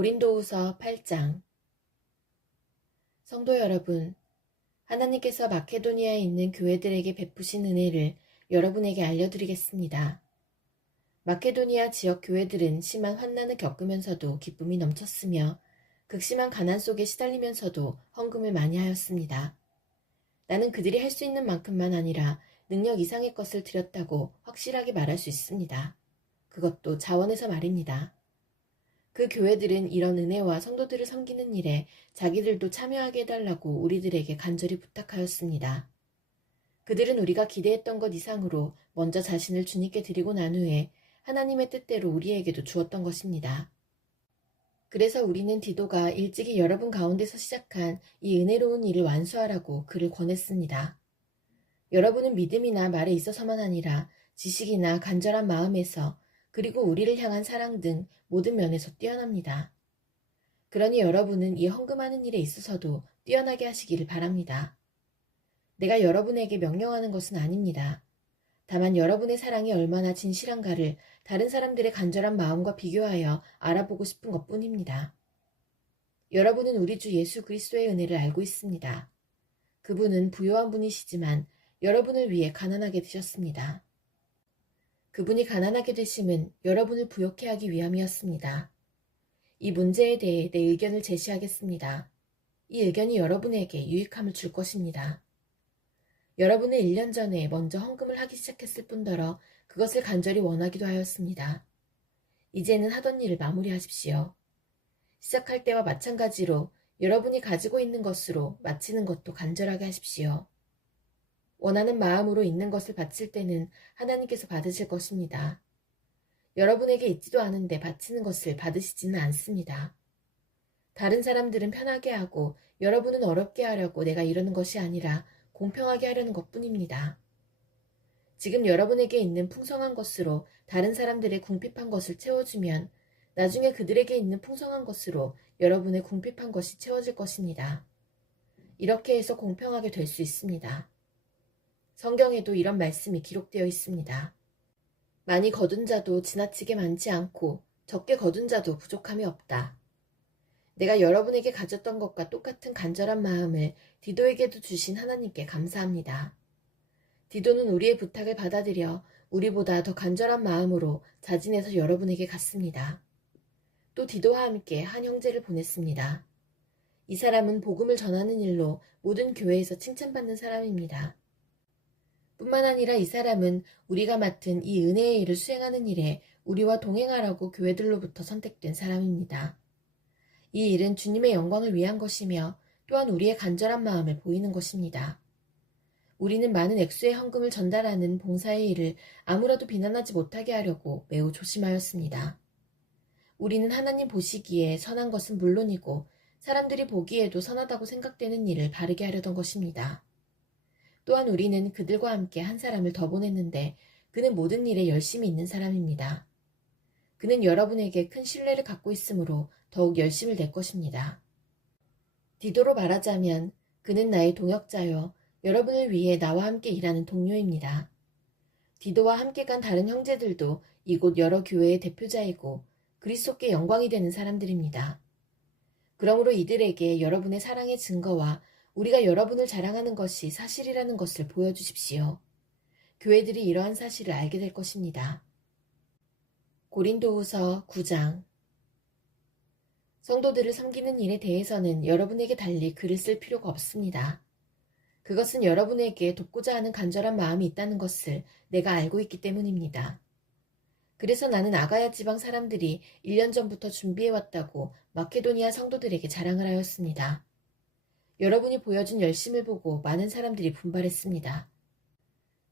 고린도후서 8장. 성도 여러분, 하나님께서 마케도니아에 있는 교회들에게 베푸신 은혜를 여러분에게 알려드리겠습니다. 마케도니아 지역 교회들은 심한 환난을 겪으면서도 기쁨이 넘쳤으며 극심한 가난 속에 시달리면서도 헌금을 많이 하였습니다. 나는 그들이 할 수 있는 만큼만 아니라 능력 이상의 것을 드렸다고 확실하게 말할 수 있습니다. 그것도 자원에서 말입니다. 그 교회들은 이런 은혜와 성도들을 섬기는 일에 자기들도 참여하게 해달라고 우리들에게 간절히 부탁하였습니다. 그들은 우리가 기대했던 것 이상으로 먼저 자신을 주님께 드리고 난 후에 하나님의 뜻대로 우리에게도 주었던 것입니다. 그래서 우리는 디도가 일찍이 여러분 가운데서 시작한 이 은혜로운 일을 완수하라고 그를 권했습니다. 여러분은 믿음이나 말에 있어서만 아니라 지식이나 간절한 마음에서 그리고 우리를 향한 사랑 등 모든 면에서 뛰어납니다. 그러니 여러분은 이 헌금하는 일에 있어서도 뛰어나게 하시기를 바랍니다. 내가 여러분에게 명령하는 것은 아닙니다. 다만 여러분의 사랑이 얼마나 진실한가를 다른 사람들의 간절한 마음과 비교하여 알아보고 싶은 것뿐입니다. 여러분은 우리 주 예수 그리스도의 은혜를 알고 있습니다. 그분은 부요한 분이시지만 여러분을 위해 가난하게 되셨습니다. 그분이 가난하게 되심은 여러분을 부욕해 하기 위함이었습니다. 이 문제에 대해 내 의견을 제시하겠습니다. 이 의견이 여러분에게 유익함을 줄 것입니다. 여러분은 1년 전에 먼저 헌금을 하기 시작했을 뿐더러 그것을 간절히 원하기도 하였습니다. 이제는 하던 일을 마무리하십시오. 시작할 때와 마찬가지로 여러분이 가지고 있는 것으로 마치는 것도 간절하게 하십시오. 원하는 마음으로 있는 것을 바칠 때는 하나님께서 받으실 것입니다. 여러분에게 있지도 않은데 바치는 것을 받으시지는 않습니다. 다른 사람들은 편하게 하고 여러분은 어렵게 하려고 내가 이러는 것이 아니라 공평하게 하려는 것뿐입니다. 지금 여러분에게 있는 풍성한 것으로 다른 사람들의 궁핍한 것을 채워주면 나중에 그들에게 있는 풍성한 것으로 여러분의 궁핍한 것이 채워질 것입니다. 이렇게 해서 공평하게 될 수 있습니다. 성경에도 이런 말씀이 기록되어 있습니다. 많이 거둔 자도 지나치게 많지 않고 적게 거둔 자도 부족함이 없다. 내가 여러분에게 가졌던 것과 똑같은 간절한 마음을 디도에게도 주신 하나님께 감사합니다. 디도는 우리의 부탁을 받아들여 우리보다 더 간절한 마음으로 자진해서 여러분에게 갔습니다. 또 디도와 함께 한 형제를 보냈습니다. 이 사람은 복음을 전하는 일로 모든 교회에서 칭찬받는 사람입니다. 뿐만 아니라 이 사람은 우리가 맡은 이 은혜의 일을 수행하는 일에 우리와 동행하라고 교회들로부터 선택된 사람입니다. 이 일은 주님의 영광을 위한 것이며 또한 우리의 간절한 마음을 보이는 것입니다. 우리는 많은 액수의 헌금을 전달하는 봉사의 일을 아무라도 비난하지 못하게 하려고 매우 조심하였습니다. 우리는 하나님 보시기에 선한 것은 물론이고 사람들이 보기에도 선하다고 생각되는 일을 바르게 하려던 것입니다. 또한 우리는 그들과 함께 한 사람을 더 보냈는데 그는 모든 일에 열심히 있는 사람입니다. 그는 여러분에게 큰 신뢰를 갖고 있으므로 더욱 열심을 낼 것입니다. 디도로 말하자면 그는 나의 동역자요 여러분을 위해 나와 함께 일하는 동료입니다. 디도와 함께 간 다른 형제들도 이곳 여러 교회의 대표자이고 그리스도께 영광이 되는 사람들입니다. 그러므로 이들에게 여러분의 사랑의 증거와 우리가 여러분을 자랑하는 것이 사실이라는 것을 보여주십시오. 교회들이 이러한 사실을 알게 될 것입니다. 고린도후서 9장. 성도들을 섬기는 일에 대해서는 여러분에게 달리 글을 쓸 필요가 없습니다. 그것은 여러분에게 돕고자 하는 간절한 마음이 있다는 것을 내가 알고 있기 때문입니다. 그래서 나는 아가야 지방 사람들이 1년 전부터 준비해왔다고 마케도니아 성도들에게 자랑을 하였습니다. 여러분이 보여준 열심을 보고 많은 사람들이 분발했습니다.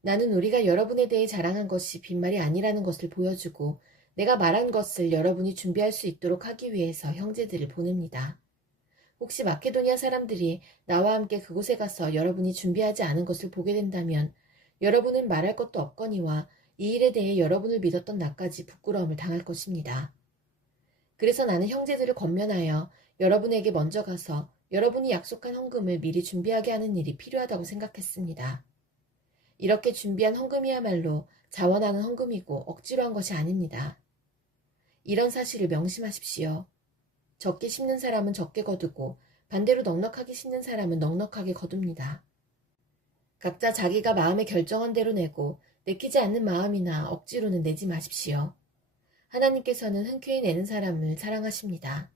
나는 우리가 여러분에 대해 자랑한 것이 빈말이 아니라는 것을 보여주고 내가 말한 것을 여러분이 준비할 수 있도록 하기 위해서 형제들을 보냅니다. 혹시 마케도니아 사람들이 나와 함께 그곳에 가서 여러분이 준비하지 않은 것을 보게 된다면 여러분은 말할 것도 없거니와 이 일에 대해 여러분을 믿었던 나까지 부끄러움을 당할 것입니다. 그래서 나는 형제들을 권면하여 여러분에게 먼저 가서 여러분이 약속한 헌금을 미리 준비하게 하는 일이 필요하다고 생각했습니다. 이렇게 준비한 헌금이야말로 자원하는 헌금이고 억지로 한 것이 아닙니다. 이런 사실을 명심하십시오. 적게 심는 사람은 적게 거두고 반대로 넉넉하게 심는 사람은 넉넉하게 거둡니다. 각자 자기가 마음에 결정한 대로 내고 내키지 않는 마음이나 억지로는 내지 마십시오. 하나님께서는 흔쾌히 내는 사람을 사랑하십니다.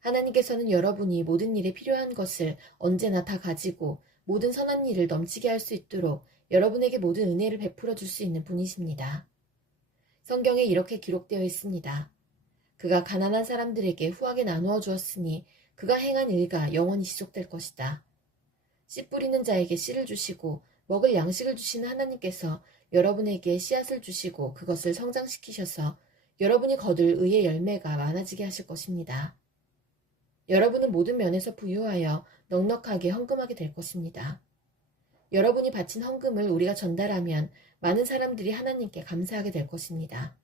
하나님께서는 여러분이 모든 일에 필요한 것을 언제나 다 가지고 모든 선한 일을 넘치게 할 수 있도록 여러분에게 모든 은혜를 베풀어 줄 수 있는 분이십니다. 성경에 이렇게 기록되어 있습니다. 그가 가난한 사람들에게 후하게 나누어 주었으니 그가 행한 일가 영원히 지속될 것이다. 씨 뿌리는 자에게 씨를 주시고 먹을 양식을 주시는 하나님께서 여러분에게 씨앗을 주시고 그것을 성장시키셔서 여러분이 거둘 의의 열매가 많아지게 하실 것입니다. 여러분은 모든 면에서 부유하여 넉넉하게 헌금하게 될 것입니다. 여러분이 바친 헌금을 우리가 전달하면 많은 사람들이 하나님께 감사하게 될 것입니다.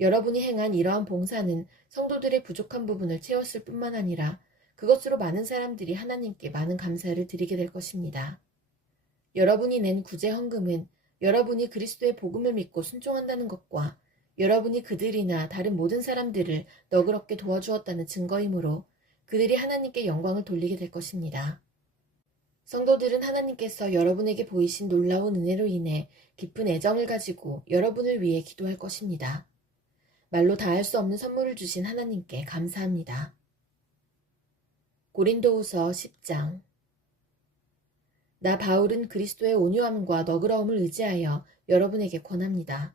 여러분이 행한 이러한 봉사는 성도들의 부족한 부분을 채웠을 뿐만 아니라 그것으로 많은 사람들이 하나님께 많은 감사를 드리게 될 것입니다. 여러분이 낸 구제 헌금은 여러분이 그리스도의 복음을 믿고 순종한다는 것과 여러분이 그들이나 다른 모든 사람들을 너그럽게 도와주었다는 증거이므로 그들이 하나님께 영광을 돌리게 될 것입니다. 성도들은 하나님께서 여러분에게 보이신 놀라운 은혜로 인해 깊은 애정을 가지고 여러분을 위해 기도할 것입니다. 말로 다할 수 없는 선물을 주신 하나님께 감사합니다. 고린도후서 10장. 나 바울은 그리스도의 온유함과 너그러움을 의지하여 여러분에게 권합니다.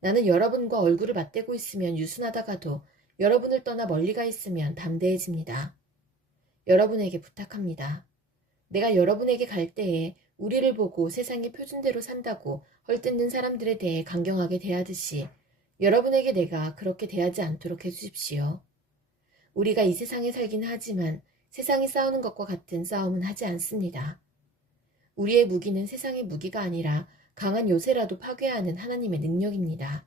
나는 여러분과 얼굴을 맞대고 있으면 유순하다가도 여러분을 떠나 멀리 가 있으면 담대해집니다. 여러분에게 부탁합니다. 내가 여러분에게 갈 때에 우리를 보고 세상의 표준대로 산다고 헐뜯는 사람들에 대해 강경하게 대하듯이 여러분에게 내가 그렇게 대하지 않도록 해주십시오. 우리가 이 세상에 살긴 하지만 세상이 싸우는 것과 같은 싸움은 하지 않습니다. 우리의 무기는 세상의 무기가 아니라 강한 요새라도 파괴하는 하나님의 능력입니다.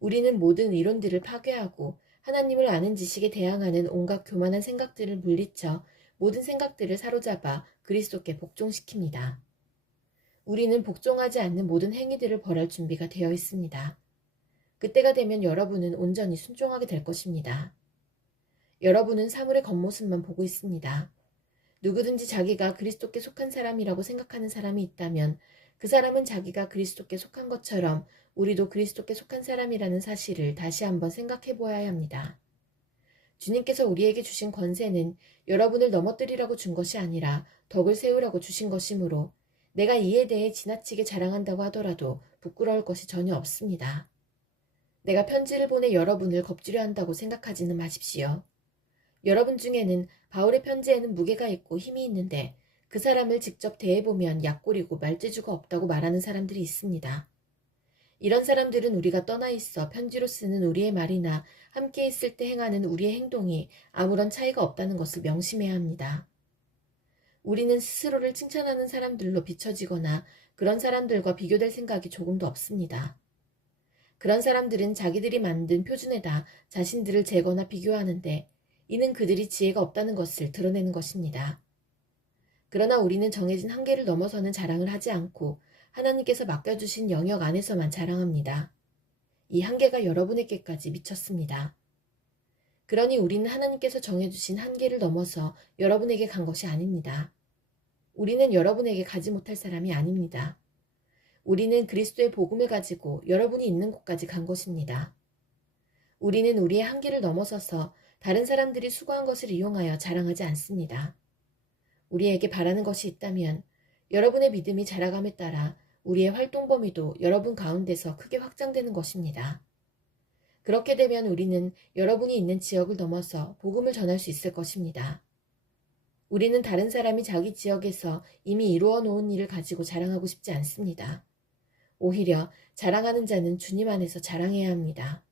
우리는 모든 이론들을 파괴하고 하나님을 아는 지식에 대항하는 온갖 교만한 생각들을 물리쳐 모든 생각들을 사로잡아 그리스도께 복종시킵니다. 우리는 복종하지 않는 모든 행위들을 벌할 준비가 되어 있습니다. 그때가 되면 여러분은 온전히 순종하게 될 것입니다. 여러분은 사물의 겉모습만 보고 있습니다. 누구든지 자기가 그리스도께 속한 사람이라고 생각하는 사람이 있다면 그 사람은 자기가 그리스도께 속한 것처럼 우리도 그리스도께 속한 사람이라는 사실을 다시 한번 생각해 보아야 합니다. 주님께서 우리에게 주신 권세는 여러분을 넘어뜨리라고 준 것이 아니라 덕을 세우라고 주신 것이므로 내가 이에 대해 지나치게 자랑한다고 하더라도 부끄러울 것이 전혀 없습니다. 내가 편지를 보내 여러분을 겁주려 한다고 생각하지는 마십시오. 여러분 중에는 바울의 편지에는 무게가 있고 힘이 있는데 그 사람을 직접 대해보면 약골이고 말재주가 없다고 말하는 사람들이 있습니다. 이런 사람들은 우리가 떠나 있어 편지로 쓰는 우리의 말이나 함께 있을 때 행하는 우리의 행동이 아무런 차이가 없다는 것을 명심해야 합니다. 우리는 스스로를 칭찬하는 사람들로 비춰지거나 그런 사람들과 비교될 생각이 조금도 없습니다. 그런 사람들은 자기들이 만든 표준에다 자신들을 재거나 비교하는데 이는 그들이 지혜가 없다는 것을 드러내는 것입니다. 그러나 우리는 정해진 한계를 넘어서는 자랑을 하지 않고 하나님께서 맡겨주신 영역 안에서만 자랑합니다. 이 한계가 여러분에게까지 미쳤습니다. 그러니 우리는 하나님께서 정해주신 한계를 넘어서 여러분에게 간 것이 아닙니다. 우리는 여러분에게 가지 못할 사람이 아닙니다. 우리는 그리스도의 복음을 가지고 여러분이 있는 곳까지 간 것입니다. 우리는 우리의 한계를 넘어서서 다른 사람들이 수고한 것을 이용하여 자랑하지 않습니다. 우리에게 바라는 것이 있다면 여러분의 믿음이 자라감에 따라 우리의 활동 범위도 여러분 가운데서 크게 확장되는 것입니다. 그렇게 되면 우리는 여러분이 있는 지역을 넘어서 복음을 전할 수 있을 것입니다. 우리는 다른 사람이 자기 지역에서 이미 이루어 놓은 일을 가지고 자랑하고 싶지 않습니다. 오히려 자랑하는 자는 주님 안에서 자랑해야 합니다.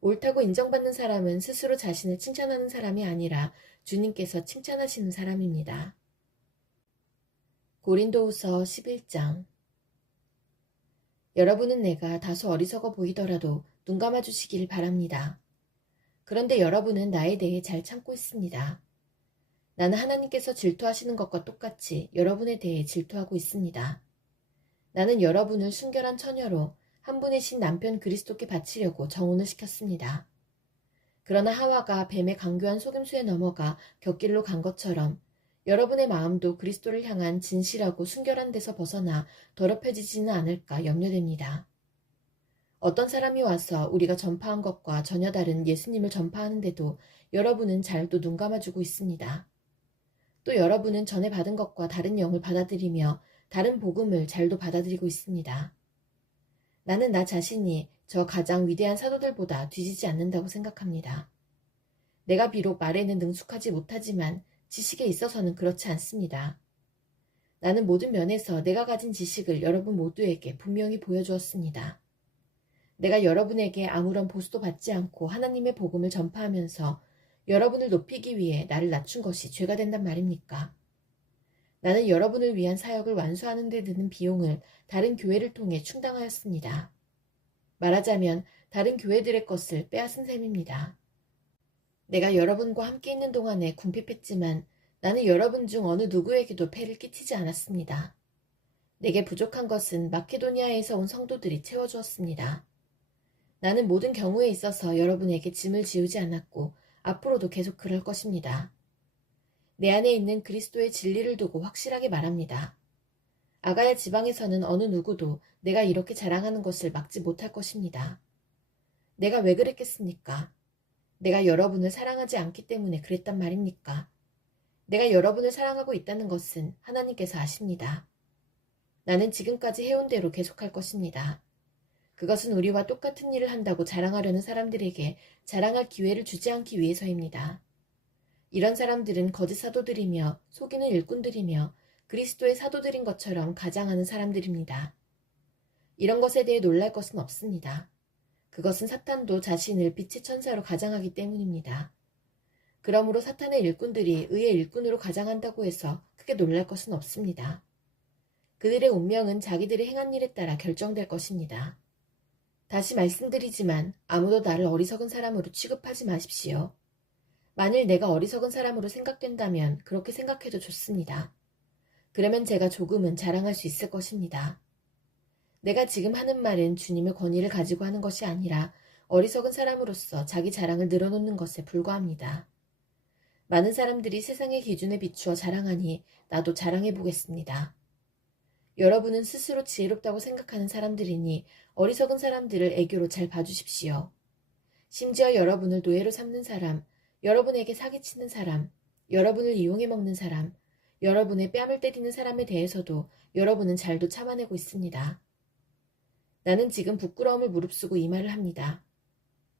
옳다고 인정받는 사람은 스스로 자신을 칭찬하는 사람이 아니라 주님께서 칭찬하시는 사람입니다. 고린도후서 11장. 여러분은 내가 다소 어리석어 보이더라도 눈 감아 주시길 바랍니다. 그런데 여러분은 나에 대해 잘 참고 있습니다. 나는 하나님께서 질투하시는 것과 똑같이 여러분에 대해 질투하고 있습니다. 나는 여러분을 순결한 처녀로 한 분의 신 남편 그리스도께 바치려고 정혼을 시켰습니다. 그러나 하와가 뱀의 강교한 속임수에 넘어가 곁길로 간 것처럼 여러분의 마음도 그리스도를 향한 진실하고 순결한 데서 벗어나 더럽혀지지는 않을까 염려됩니다. 어떤 사람이 와서 우리가 전파한 것과 전혀 다른 예수님을 전파하는데도 여러분은 잘도 눈 감아주고 있습니다. 또 여러분은 전에 받은 것과 다른 영을 받아들이며 다른 복음을 잘도 받아들이고 있습니다. 나는 나 자신이 저 가장 위대한 사도들보다 뒤지지 않는다고 생각합니다. 내가 비록 말에는 능숙하지 못하지만 지식에 있어서는 그렇지 않습니다. 나는 모든 면에서 내가 가진 지식을 여러분 모두에게 분명히 보여주었습니다. 내가 여러분에게 아무런 보수도 받지 않고 하나님의 복음을 전파하면서 여러분을 높이기 위해 나를 낮춘 것이 죄가 된단 말입니까? 나는 여러분을 위한 사역을 완수하는 데 드는 비용을 다른 교회를 통해 충당하였습니다. 말하자면 다른 교회들의 것을 빼앗은 셈입니다. 내가 여러분과 함께 있는 동안에 궁핍했지만 나는 여러분 중 어느 누구에게도 폐를 끼치지 않았습니다. 내게 부족한 것은 마케도니아에서 온 성도들이 채워주었습니다. 나는 모든 경우에 있어서 여러분에게 짐을 지우지 않았고 앞으로도 계속 그럴 것입니다. 내 안에 있는 그리스도의 진리를 두고 확실하게 말합니다. 아가야 지방에서는 어느 누구도 내가 이렇게 자랑하는 것을 막지 못할 것입니다. 내가 왜 그랬겠습니까? 내가 여러분을 사랑하지 않기 때문에 그랬단 말입니까? 내가 여러분을 사랑하고 있다는 것은 하나님께서 아십니다. 나는 지금까지 해온 대로 계속할 것입니다. 그것은 우리와 똑같은 일을 한다고 자랑하려는 사람들에게 자랑할 기회를 주지 않기 위해서입니다. 이런 사람들은 거짓 사도들이며 속이는 일꾼들이며 그리스도의 사도들인 것처럼 가장하는 사람들입니다. 이런 것에 대해 놀랄 것은 없습니다. 그것은 사탄도 자신을 빛의 천사로 가장하기 때문입니다. 그러므로 사탄의 일꾼들이 의의 일꾼으로 가장한다고 해서 크게 놀랄 것은 없습니다. 그들의 운명은 자기들이 행한 일에 따라 결정될 것입니다. 다시 말씀드리지만 아무도 나를 어리석은 사람으로 취급하지 마십시오. 만일 내가 어리석은 사람으로 생각된다면 그렇게 생각해도 좋습니다. 그러면 제가 조금은 자랑할 수 있을 것입니다. 내가 지금 하는 말은 주님의 권위를 가지고 하는 것이 아니라 어리석은 사람으로서 자기 자랑을 늘어놓는 것에 불과합니다. 많은 사람들이 세상의 기준에 비추어 자랑하니 나도 자랑해 보겠습니다. 여러분은 스스로 지혜롭다고 생각하는 사람들이니 어리석은 사람들을 애교로 잘 봐주십시오. 심지어 여러분을 노예로 삼는 사람, 여러분에게 사기치는 사람, 여러분을 이용해 먹는 사람, 여러분의 뺨을 때리는 사람에 대해서도 여러분은 잘도 참아내고 있습니다. 나는 지금 부끄러움을 무릅쓰고 이 말을 합니다.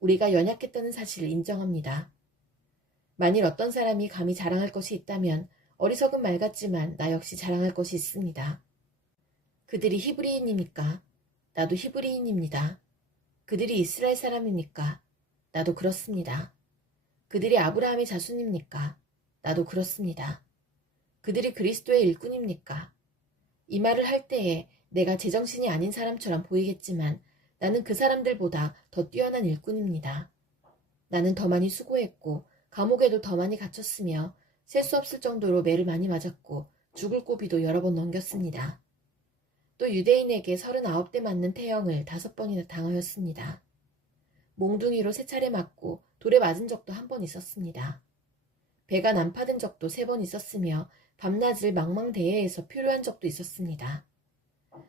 우리가 연약했다는 사실을 인정합니다. 만일 어떤 사람이 감히 자랑할 것이 있다면 어리석은 말 같지만 나 역시 자랑할 것이 있습니다. 그들이 히브리인입니까? 나도 히브리인입니다. 그들이 이스라엘 사람입니까? 나도 그렇습니다. 그들이 아브라함의 자손입니까? 나도 그렇습니다. 그들이 그리스도의 일꾼입니까? 이 말을 할 때에 내가 제정신이 아닌 사람처럼 보이겠지만 나는 그 사람들보다 더 뛰어난 일꾼입니다. 나는 더 많이 수고했고 감옥에도 더 많이 갇혔으며 셀 수 없을 정도로 매를 많이 맞았고 죽을 고비도 여러 번 넘겼습니다. 또 유대인에게 39대 맞는 태형을 5번이나 당하였습니다. 몽둥이로 3차례 맞고 돌에 맞은 적도 한 번 있었습니다. 배가 난파된 적도 3번 있었으며 밤낮을 망망대해에서 표류한 적도 있었습니다.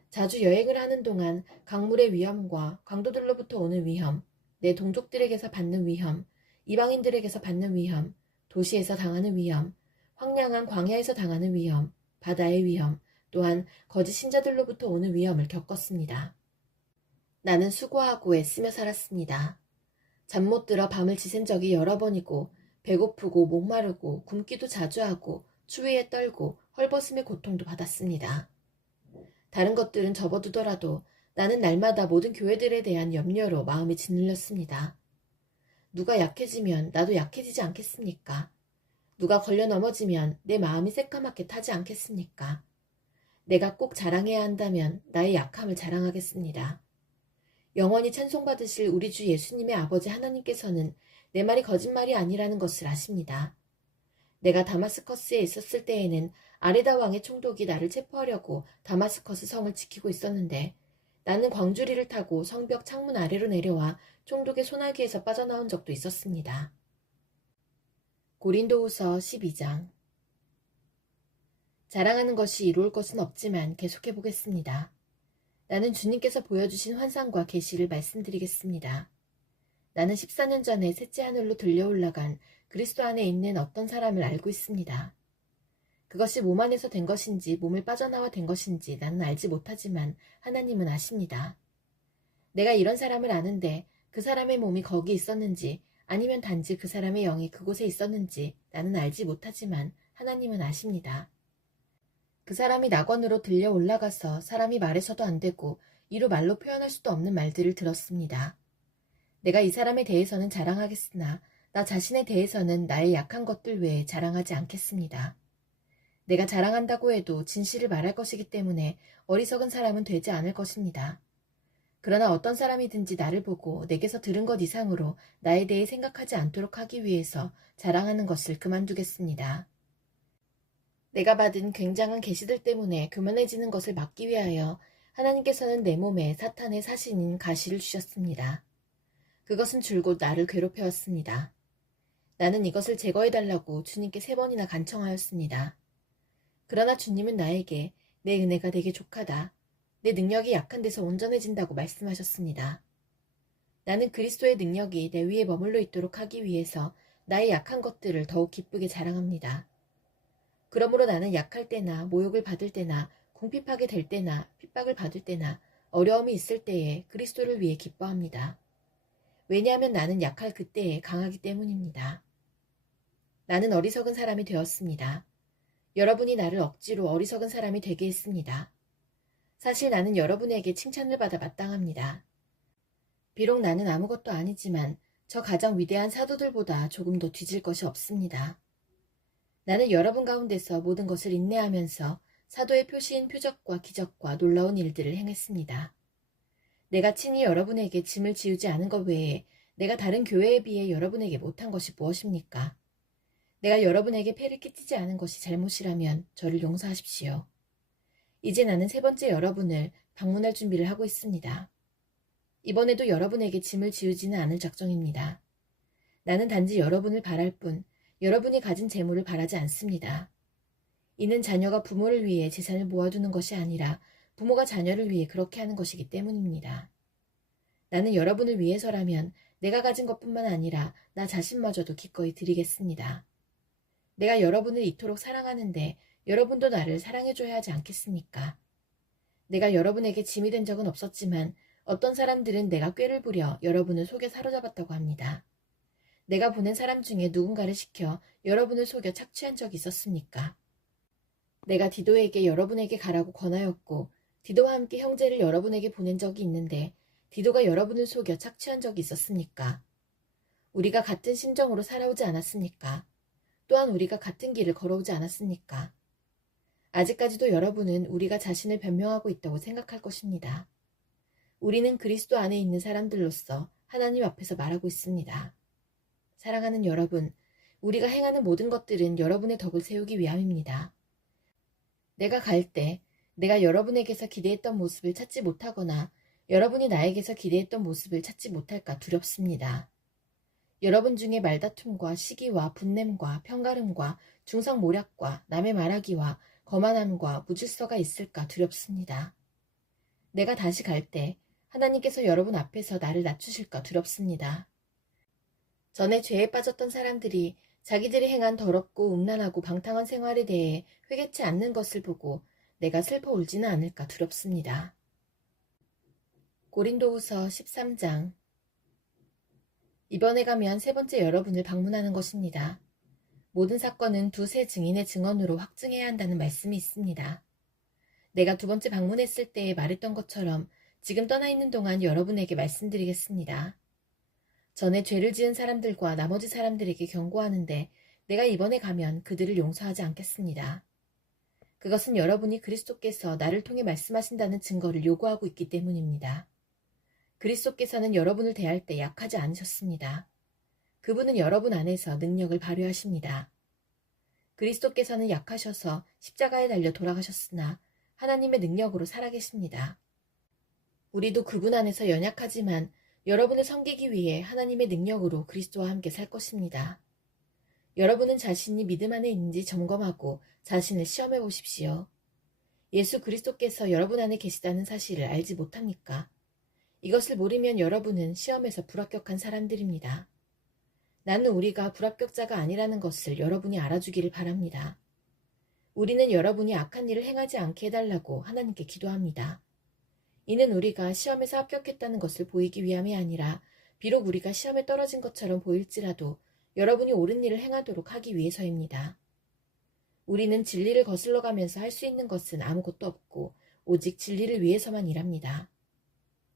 자주 여행을 하는 동안 강물의 위험과 강도들로부터 오는 위험, 내 동족들에게서 받는 위험, 이방인들에게서 받는 위험, 도시에서 당하는 위험, 황량한 광야에서 당하는 위험, 바다의 위험, 또한 거짓 신자들로부터 오는 위험을 겪었습니다. 나는 수고하고 애쓰며 살았습니다. 잠 못 들어 밤을 지샌 적이 여러 번이고 배고프고 목마르고 굶기도 자주 하고 추위에 떨고 헐벗음의 고통도 받았습니다. 다른 것들은 접어두더라도 나는 날마다 모든 교회들에 대한 염려로 마음이 짓눌렸습니다. 누가 약해지면 나도 약해지지 않겠습니까? 누가 걸려 넘어지면 내 마음이 새까맣게 타지 않겠습니까? 내가 꼭 자랑해야 한다면 나의 약함을 자랑하겠습니다. 영원히 찬송받으실 우리 주 예수님의 아버지 하나님께서는 내 말이 거짓말이 아니라는 것을 아십니다. 내가 다마스커스에 있었을 때에는 아레다 왕의 총독이 나를 체포하려고 다마스커스 성을 지키고 있었는데 나는 광주리를 타고 성벽 창문 아래로 내려와 총독의 소나기에서 빠져나온 적도 있었습니다. 고린도후서 12장. 자랑하는 것이 이루을 것은 없지만 계속해 보겠습니다. 나는 주님께서 보여주신 환상과 계시를 말씀드리겠습니다. 나는 14년 전에 셋째 하늘로 들려 올라간 그리스도 안에 있는 어떤 사람을 알고 있습니다. 그것이 몸 안에서 된 것인지 몸을 빠져나와 된 것인지 나는 알지 못하지만 하나님은 아십니다. 내가 이런 사람을 아는데 그 사람의 몸이 거기 있었는지 아니면 단지 그 사람의 영이 그곳에 있었는지 나는 알지 못하지만 하나님은 아십니다. 그 사람이 낙원으로 들려 올라가서 사람이 말해서도 안 되고 이루 말로 표현할 수도 없는 말들을 들었습니다. 내가 이 사람에 대해서는 자랑하겠으나 나 자신에 대해서는 나의 약한 것들 외에 자랑하지 않겠습니다. 내가 자랑한다고 해도 진실을 말할 것이기 때문에 어리석은 사람은 되지 않을 것입니다. 그러나 어떤 사람이든지 나를 보고 내게서 들은 것 이상으로 나에 대해 생각하지 않도록 하기 위해서 자랑하는 것을 그만두겠습니다. 내가 받은 굉장한 계시들 때문에 교만해지는 것을 막기 위하여 하나님께서는 내 몸에 사탄의 사신인 가시를 주셨습니다. 그것은 줄곧 나를 괴롭혀왔습니다. 나는 이것을 제거해달라고 주님께 3번이나 간청하였습니다. 그러나 주님은 나에게 내 은혜가 되게 족하다. 내 능력이 약한 데서 온전해진다고 말씀하셨습니다. 나는 그리스도의 능력이 내 위에 머물러 있도록 하기 위해서 나의 약한 것들을 더욱 기쁘게 자랑합니다. 그러므로 나는 약할 때나 모욕을 받을 때나 궁핍하게 될 때나 핍박을 받을 때나 어려움이 있을 때에 그리스도를 위해 기뻐합니다. 왜냐하면 나는 약할 그때에 강하기 때문입니다. 나는 어리석은 사람이 되었습니다. 여러분이 나를 억지로 어리석은 사람이 되게 했습니다. 사실 나는 여러분에게 칭찬을 받아 마땅합니다. 비록 나는 아무것도 아니지만 저 가장 위대한 사도들보다 조금 더 뒤질 것이 없습니다. 나는 여러분 가운데서 모든 것을 인내하면서 사도의 표시인 표적과 기적과 놀라운 일들을 행했습니다. 내가 친히 여러분에게 짐을 지우지 않은 것 외에 내가 다른 교회에 비해 여러분에게 못한 것이 무엇입니까? 내가 여러분에게 폐를 끼치지 않은 것이 잘못이라면 저를 용서하십시오. 이제 나는 3번째 여러분을 방문할 준비를 하고 있습니다. 이번에도 여러분에게 짐을 지우지는 않을 작정입니다. 나는 단지 여러분을 바랄 뿐 여러분이 가진 재물을 바라지 않습니다. 이는 자녀가 부모를 위해 재산을 모아두는 것이 아니라 부모가 자녀를 위해 그렇게 하는 것이기 때문입니다. 나는 여러분을 위해서라면 내가 가진 것뿐만 아니라 나 자신마저도 기꺼이 드리겠습니다. 내가 여러분을 이토록 사랑하는데 여러분도 나를 사랑해줘야 하지 않겠습니까? 내가 여러분에게 짐이 된 적은 없었지만 어떤 사람들은 내가 꾀를 부려 여러분을 속여 사로잡았다고 합니다. 내가 보낸 사람 중에 누군가를 시켜 여러분을 속여 착취한 적이 있었습니까? 내가 디도에게 여러분에게 가라고 권하였고 디도와 함께 형제를 여러분에게 보낸 적이 있는데 디도가 여러분을 속여 착취한 적이 있었습니까? 우리가 같은 심정으로 살아오지 않았습니까? 또한 우리가 같은 길을 걸어오지 않았습니까? 아직까지도 여러분은 우리가 자신을 변명하고 있다고 생각할 것입니다. 우리는 그리스도 안에 있는 사람들로서 하나님 앞에서 말하고 있습니다. 사랑하는 여러분, 우리가 행하는 모든 것들은 여러분의 덕을 세우기 위함입니다. 내가 갈 때 내가 여러분에게서 기대했던 모습을 찾지 못하거나 여러분이 나에게서 기대했던 모습을 찾지 못할까 두렵습니다. 여러분 중에 말다툼과 시기와 분냄과 편가름과 중상모략과 남의 말하기와 거만함과 무질서가 있을까 두렵습니다. 내가 다시 갈 때 하나님께서 여러분 앞에서 나를 낮추실까 두렵습니다. 전에 죄에 빠졌던 사람들이 자기들이 행한 더럽고 음란하고 방탕한 생활에 대해 회개치 않는 것을 보고 내가 슬퍼 울지는 않을까 두렵습니다. 고린도후서 13장. 이번에 가면 3번째 여러분을 방문하는 것입니다. 모든 사건은 2-3 증인의 증언으로 확증해야 한다는 말씀이 있습니다. 내가 2번째 방문했을 때 말했던 것처럼 지금 떠나 있는 동안 여러분에게 말씀드리겠습니다. 전에 죄를 지은 사람들과 나머지 사람들에게 경고하는데 내가 이번에 가면 그들을 용서하지 않겠습니다. 그것은 여러분이 그리스도께서 나를 통해 말씀하신다는 증거를 요구하고 있기 때문입니다. 그리스도께서는 여러분을 대할 때 약하지 않으셨습니다. 그분은 여러분 안에서 능력을 발휘하십니다. 그리스도께서는 약하셔서 십자가에 달려 돌아가셨으나 하나님의 능력으로 살아계십니다. 우리도 그분 안에서 연약하지만 여러분을 섬기기 위해 하나님의 능력으로 그리스도와 함께 살 것입니다. 여러분은 자신이 믿음 안에 있는지 점검하고 자신을 시험해 보십시오. 예수 그리스도께서 여러분 안에 계시다는 사실을 알지 못합니까? 이것을 모르면 여러분은 시험에서 불합격한 사람들입니다. 나는 우리가 불합격자가 아니라는 것을 여러분이 알아주기를 바랍니다. 우리는 여러분이 악한 일을 행하지 않게 해달라고 하나님께 기도합니다. 이는 우리가 시험에서 합격했다는 것을 보이기 위함이 아니라 비록 우리가 시험에 떨어진 것처럼 보일지라도 여러분이 옳은 일을 행하도록 하기 위해서입니다. 우리는 진리를 거슬러 가면서 할 수 있는 것은 아무것도 없고 오직 진리를 위해서만 일합니다.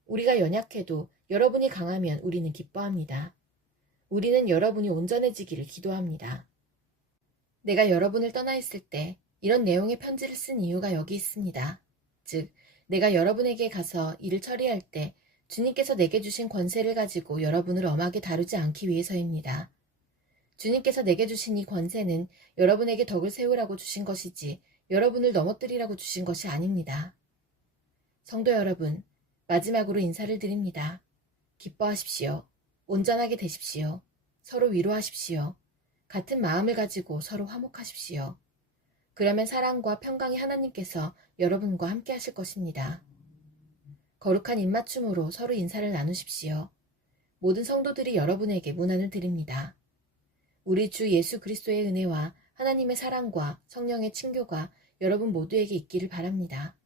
우리가 연약해도 여러분이 강하면 우리는 기뻐합니다. 우리는 여러분이 온전해지기를 기도합니다. 내가 여러분을 떠나 있을 때 이런 내용의 편지를 쓴 이유가 여기 있습니다. 즉, 내가 여러분에게 가서 일을 처리할 때 주님께서 내게 주신 권세를 가지고 여러분을 엄하게 다루지 않기 위해서입니다. 주님께서 내게 주신 이 권세는 여러분에게 덕을 세우라고 주신 것이지 여러분을 넘어뜨리라고 주신 것이 아닙니다. 성도 여러분, 마지막으로 인사를 드립니다. 기뻐하십시오. 온전하게 되십시오. 서로 위로하십시오. 같은 마음을 가지고 서로 화목하십시오. 그러면 사랑과 평강의 하나님께서 여러분과 함께 하실 것입니다. 거룩한 입맞춤으로 서로 인사를 나누십시오. 모든 성도들이 여러분에게 문안을 드립니다. 우리 주 예수 그리스도의 은혜와 하나님의 사랑과 성령의 친교가 여러분 모두에게 있기를 바랍니다.